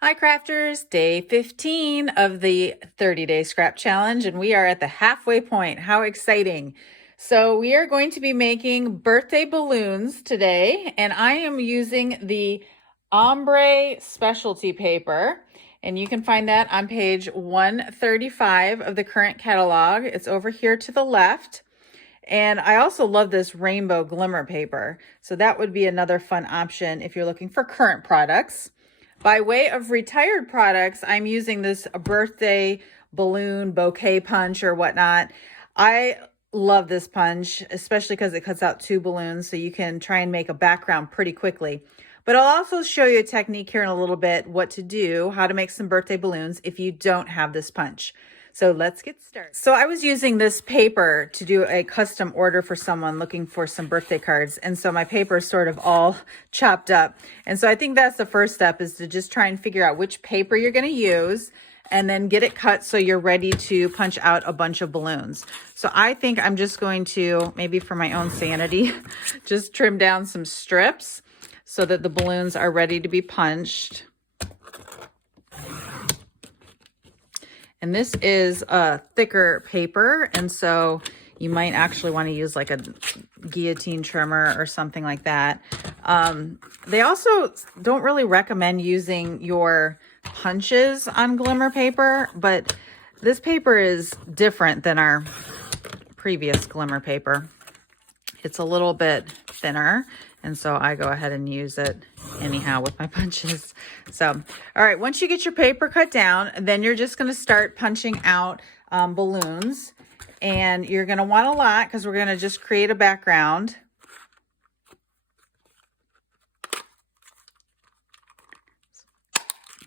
Hi crafters, day 15 of the 30-day scrap challenge, and we are at the halfway point. How exciting. So we are going to be making birthday balloons today, and I am using the ombre specialty paper, and you can find that on page 135 of the current catalog. It's over here to the left. And I also love this rainbow glimmer paper. So that would be another fun option if you're looking for current products. By way of retired products, I'm using this birthday balloon bouquet punch or whatnot. I love this punch, especially because it cuts out 2 balloons, so you can try and make a background pretty quickly. But I'll also show you a technique here in a little bit, what to do, how to make some birthday balloons if you don't have this punch. So let's get started. So I was using this paper to do a custom order for someone looking for some birthday cards. And so my paper is sort of all chopped up. And so I think that's the first step, is to just try and figure out which paper you're going to use and then get it cut so you're ready to punch out a bunch of balloons. So I think I'm just going to, maybe for my own sanity, just trim down some strips so that the balloons are ready to be punched. And this is a thicker paper, and so you might actually want to use like a guillotine trimmer or something like that. They also don't really recommend using your punches on glimmer paper, but this paper is different than our previous glimmer paper. It's a little bit thinner, and so I go ahead and use it anyhow with my punches. So, all right, once you get your paper cut down, then you're just going to start punching out balloons. And you're going to want a lot because we're going to just create a background.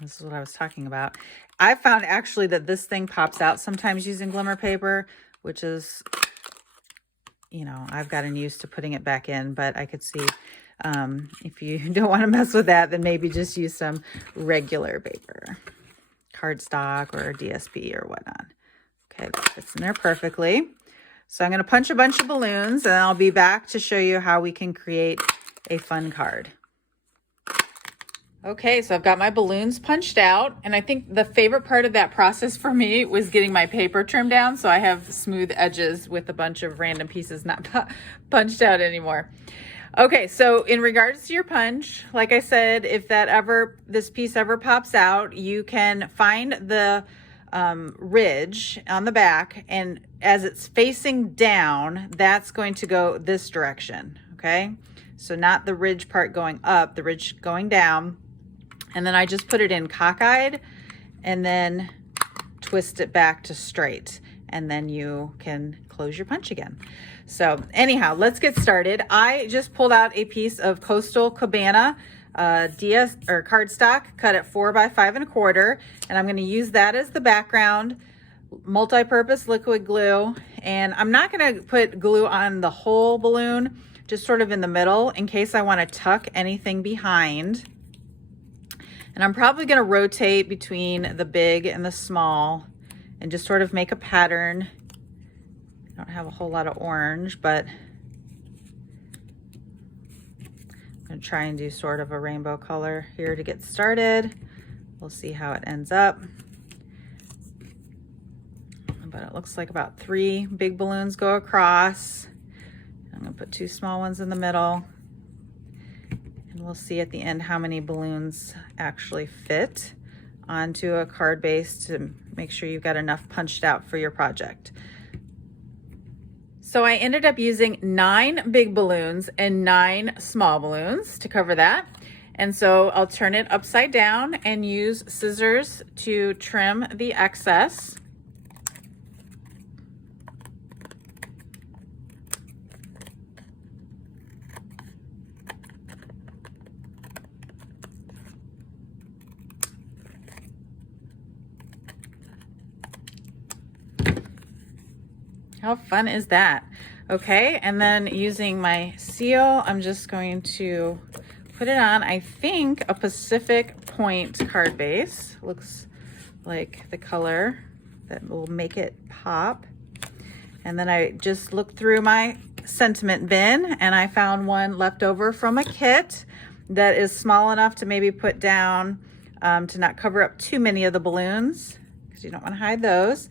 This is what I was talking about. I found actually that this thing pops out sometimes using glimmer paper, which is, you know, I've gotten used to putting it back in, but I could see if you don't want to mess with that, then maybe just use some regular paper, cardstock or DSP or whatnot. Okay, that fits in there perfectly. So I'm going to punch a bunch of balloons, and I'll be back to show you how we can create a fun card. Okay, so I've got my balloons punched out, and I think the favorite part of that process for me was getting my paper trimmed down so I have smooth edges with a bunch of random pieces not punched out anymore. Okay, so in regards to your punch, like I said, if this piece ever pops out, you can find the ridge on the back, and as it's facing down, that's going to go this direction, okay? So not the ridge part going up, the ridge going down. And then I just put it in cockeyed and then twist it back to straight, and then you can close your punch again. So anyhow, let's get started. I just pulled out a piece of Coastal Cabana DS or cardstock, cut at 4 by 5 1/4, and I'm going to use that as the background. Multi-purpose liquid glue, and I'm not going to put glue on the whole balloon, just sort of in the middle in case I want to tuck anything behind. And I'm probably going to rotate between the big and the small and just sort of make a pattern. I don't have a whole lot of orange, but I'm going to try and do sort of a rainbow color here to get started. We'll see how it ends up. But it looks like about 3 big balloons go across. I'm going to put 2 small ones in the middle. And we'll see at the end how many balloons actually fit onto a card base to make sure you've got enough punched out for your project. So I ended up using 9 big balloons and 9 small balloons to cover that. And so I'll turn it upside down and use scissors to trim the excess. How fun is that? Okay, and then using my seal, I'm just going to put it on, I think, a Pacific Point card base. Looks like the color that will make it pop. And then I just looked through my sentiment bin and I found one left over from a kit that is small enough to maybe put down to not cover up too many of the balloons because you don't want to hide those.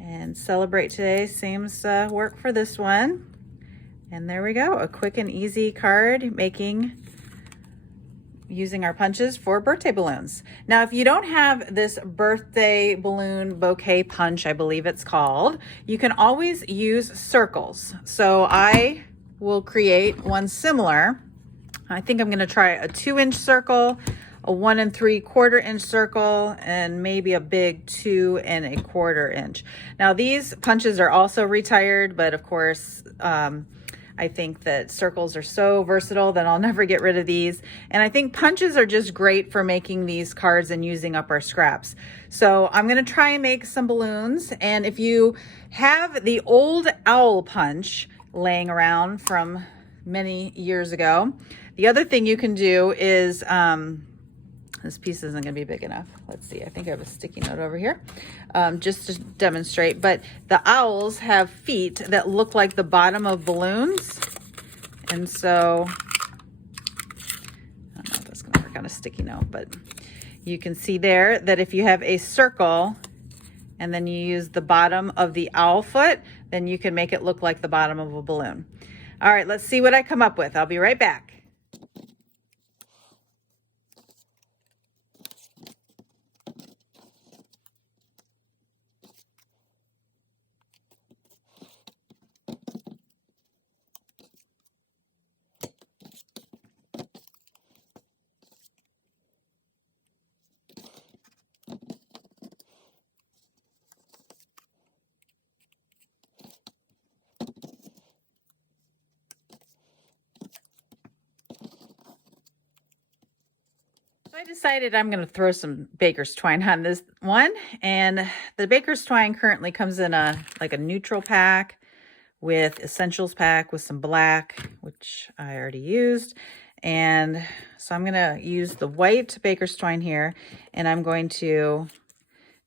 And Celebrate Today seems to work for this one. And there we go, a quick and easy card using our punches for birthday balloons. Now, if you don't have this birthday balloon bouquet punch, I believe it's called, you can always use circles. So I will create one similar. I think I'm gonna try a 2-inch circle, a 1 3/4 inch circle, and maybe a big 2 1/4 inch. Now these punches are also retired, but of course, I think that circles are so versatile that I'll never get rid of these. And I think punches are just great for making these cards and using up our scraps. So I'm gonna try and make some balloons. And if you have the old owl punch laying around from many years ago, the other thing you can do is, this piece isn't gonna be big enough. Let's see, I think I have a sticky note over here, just to demonstrate. But the owls have feet that look like the bottom of balloons. And so, I don't know if that's gonna work on a sticky note, but you can see there that if you have a circle and then you use the bottom of the owl foot, then you can make it look like the bottom of a balloon. All right, let's see what I come up with. I'll be right back. So I decided I'm going to throw some baker's twine on this one, and the baker's twine currently comes in like a neutral pack with essentials pack with some black, which I already used. And so I'm going to use the white baker's twine here, and I'm going to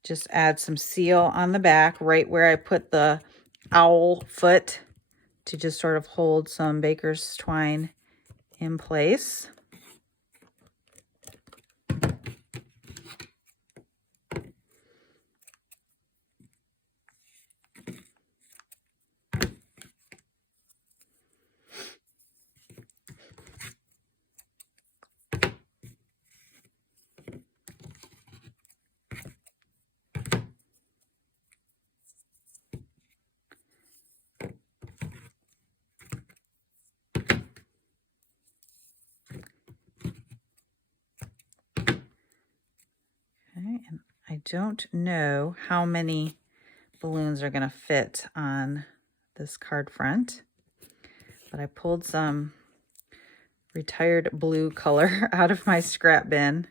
just add some seal on the back right where I put the owl foot to just sort of hold some baker's twine in place. And I don't know how many balloons are going to fit on this card front, but I pulled some retired blue color out of my scrap bin.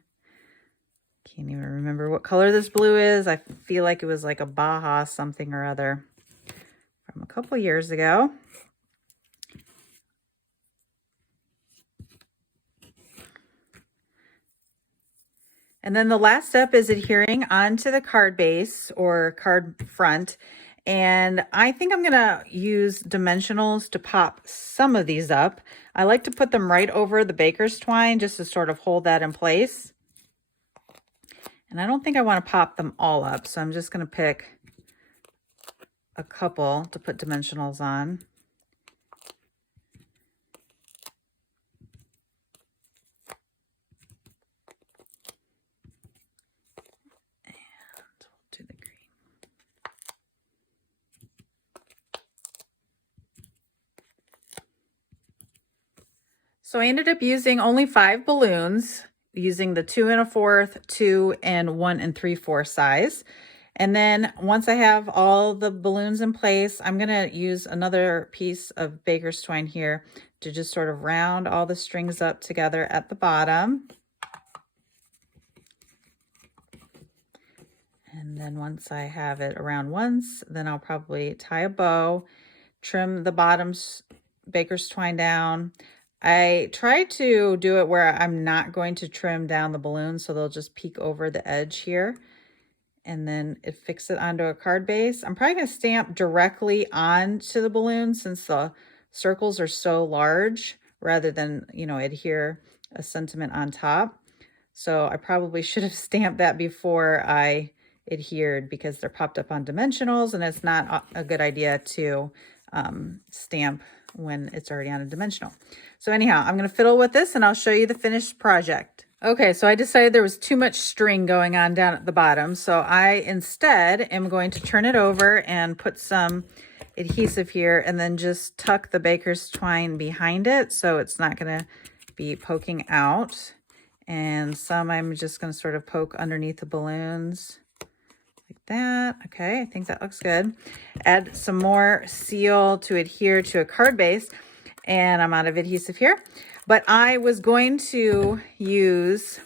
Can't even remember what color this blue is. I feel like it was like a Baja something or other from a couple years ago. And then the last step is adhering onto the card base or card front. And I think I'm gonna use dimensionals to pop some of these up. I like to put them right over the baker's twine just to sort of hold that in place. And I don't think I wanna pop them all up, so I'm just gonna pick a couple to put dimensionals on. So I ended up using only 5 balloons, using the 2 1/4, 2 and 1 3/4 size. And then once I have all the balloons in place, I'm gonna use another piece of baker's twine here to just sort of round all the strings up together at the bottom. And then once I have it around once, then I'll probably tie a bow, trim the bottoms baker's twine down. I try to do it where I'm not going to trim down the balloons, so they'll just peek over the edge here. And then fix it onto a card base. I'm probably going to stamp directly onto the balloon since the circles are so large, rather than, you know, adhere a sentiment on top. So I probably should have stamped that before I adhered because they're popped up on dimensionals, and it's not a good idea to stamp when it's already on a dimensional. So anyhow, I'm going to fiddle with this and I'll show you the finished project. Okay, so I decided there was too much string going on down at the bottom. So I instead am going to turn it over and put some adhesive here and then just tuck the baker's twine behind it so it's not going to be poking out. And some I'm just going to sort of poke underneath the balloons like that. Okay, I think that looks good. Add some more seal to adhere to a card base, and I'm out of adhesive here. But I was going to use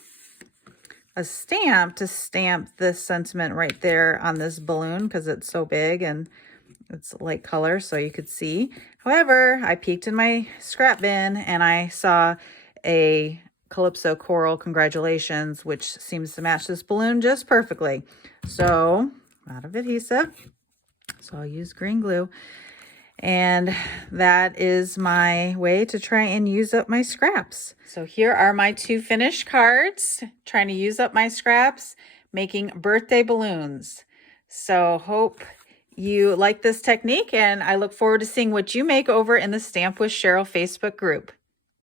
a stamp to stamp this sentiment right there on this balloon because it's so big and it's light color so you could see. However, I peeked in my scrap bin and I saw a Calypso Coral Congratulations, which seems to match this balloon just perfectly. So, out of adhesive. So I'll use green glue. And that is my way to try and use up my scraps. So here are my 2 finished cards, trying to use up my scraps, making birthday balloons. So hope you like this technique, and I look forward to seeing what you make over in the Stamp with Cheryl Facebook group.